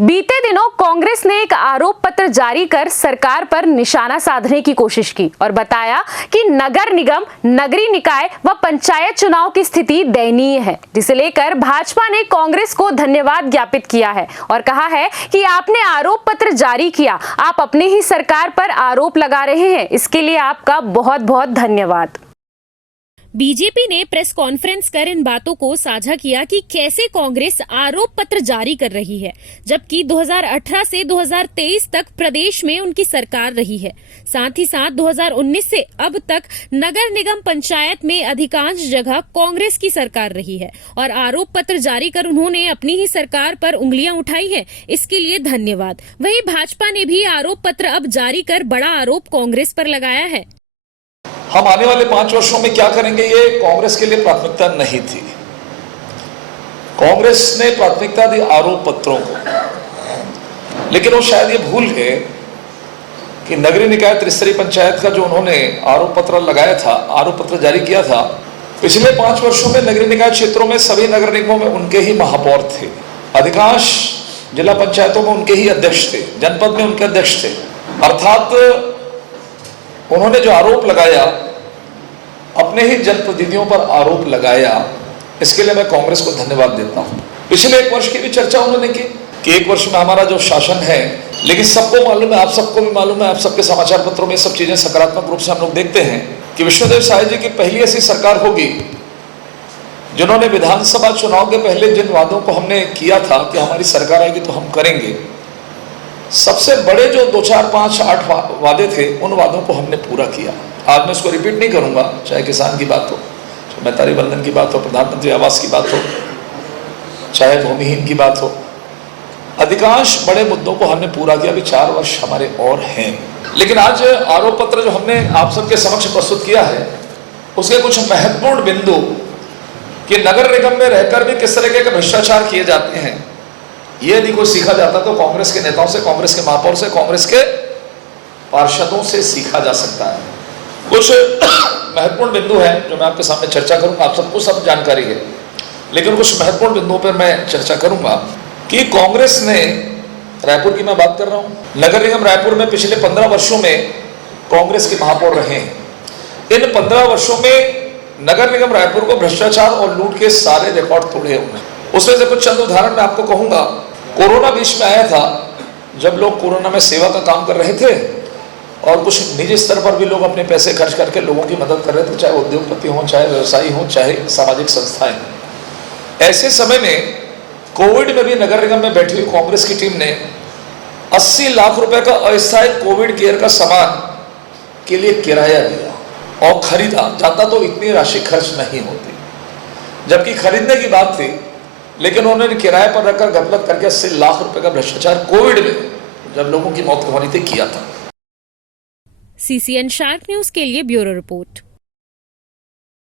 बीते दिनों कांग्रेस ने एक आरोप पत्र जारी कर सरकार पर निशाना साधने की कोशिश की और बताया कि नगर निगम, नगरीय निकाय व पंचायत चुनाव की स्थिति दयनीय है, जिसे लेकर भाजपा ने कांग्रेस को धन्यवाद ज्ञापित किया है और कहा है कि आपने आरोप पत्र जारी किया, आप अपनी ही सरकार पर आरोप लगा रहे हैं, इसके लिए आपका बहुत बहुत धन्यवाद। बीजेपी ने प्रेस कॉन्फ्रेंस कर इन बातों को साझा किया कि कैसे कांग्रेस आरोप पत्र जारी कर रही है, जबकि 2018 से 2023 तक प्रदेश में उनकी सरकार रही है। साथ ही साथ 2019 से अब तक नगर निगम पंचायत में अधिकांश जगह कांग्रेस की सरकार रही है और आरोप पत्र जारी कर उन्होंने अपनी ही सरकार पर उंगलियां उठाई हैं, इसके लिए धन्यवाद। वहीं भाजपा ने भी आरोप पत्र अब जारी कर बड़ा आरोप कांग्रेस पर लगाया है। हम आने वाले 5 वर्षों में क्या करेंगे, ये कांग्रेस के लिए प्राथमिकता नहीं थी। कांग्रेस ने प्राथमिकता दी आरोप पत्रों को, लेकिन वो शायद ये भूल गए कि नगरीय निकाय त्रिस्तरीय पंचायत का जो उन्होंने आरोप पत्र लगाया था, आरोप पत्र जारी किया था, पिछले 5 वर्षों में नगरीय निकाय क्षेत्रों में सभी नगर निगमों में उनके ही महापौर थे, अधिकांश जिला पंचायतों में उनके ही अध्यक्ष थे, जनपद में उनके अध्यक्ष थे। अर्थात उन्होंने जो आरोप लगाया, अपने ही जनप्रतिनिधियों पर आरोप लगाया, इसके लिए मैं कांग्रेस को धन्यवाद देता हूं। पिछले 1 वर्ष की भी चर्चा उन्होंने की कि 1 वर्ष में हमारा जो शासन है, लेकिन सबको मालूम है, आप सबको भी मालूम है, आप सबके समाचार पत्रों में सब चीजें सकारात्मक रूप से हम लोग देखते हैं कि विष्णुदेव साय जी की पहली ऐसी सरकार होगी जिन्होंने विधानसभा चुनाव के पहले जिन वादों को हमने किया था कि हमारी सरकार आएगी तो हम करेंगे, सबसे बड़े जो 2, 4, 5, 8 वादे थे, उन वादों को हमने पूरा किया। आज मैं इसको रिपीट नहीं करूंगा, चाहे किसान की बात हो, चाहे मैतारी बंधन की बात हो, प्रधानमंत्री आवास की बात हो, चाहे भूमिहीन की बात हो, अधिकांश बड़े मुद्दों को हमने पूरा किया। अभी 4 वर्ष हमारे और हैं, लेकिन आज आरोप पत्र जो हमने आप सबके समक्ष प्रस्तुत किया है, उसके कुछ महत्वपूर्ण बिंदु कि नगर निगम में रहकर भी किस तरीके के भ्रष्टाचार किए जाते हैं, ये यदि कोई सीखा जाता तो कांग्रेस के नेताओं से, कांग्रेस के महापौर से, कांग्रेस के पार्षदों से सीखा जा सकता है। कुछ महत्वपूर्ण बिंदु हैं जो मैं आपके सामने चर्चा करूंगा, आप सबको सब जानकारी है, लेकिन कुछ महत्वपूर्ण बिंदुओं पर मैं चर्चा करूंगा कि कांग्रेस ने, रायपुर की मैं बात कर रहा हूं, नगर निगम रायपुर में पिछले 15 वर्षों में कांग्रेस के महापौर रहे हैं। इन 15 वर्षों में नगर निगम रायपुर को भ्रष्टाचार और लूट के सारे रिकॉर्ड तोड़े हुए। उसमें से कुछ चंद उदाहरण मैं आपको कहूंगा। कोरोना बीच में आया था, जब लोग कोरोना में सेवा का काम कर रहे थे और कुछ निजी स्तर पर भी लोग अपने पैसे खर्च करके लोगों की मदद कर रहे थे, चाहे उद्योगपति हों, चाहे व्यवसायी हों, चाहे सामाजिक संस्थाएं। ऐसे समय में कोविड में भी नगर निगम में बैठी हुई कांग्रेस की टीम ने 80 लाख रुपए का अस्थायी कोविड केयर का सामान के लिए किराया दिया और खरीदा जाता तो इतनी राशि खर्च नहीं होती, जबकि खरीदने की बात थी, लेकिन उन्होंने किराए पर रखकर गफलत करके 80 लाख रुपए का भ्रष्टाचार कोविड में, जब लोगों की मौत होनी थी, किया था। CCN शार्क न्यूज के लिए ब्यूरो रिपोर्ट।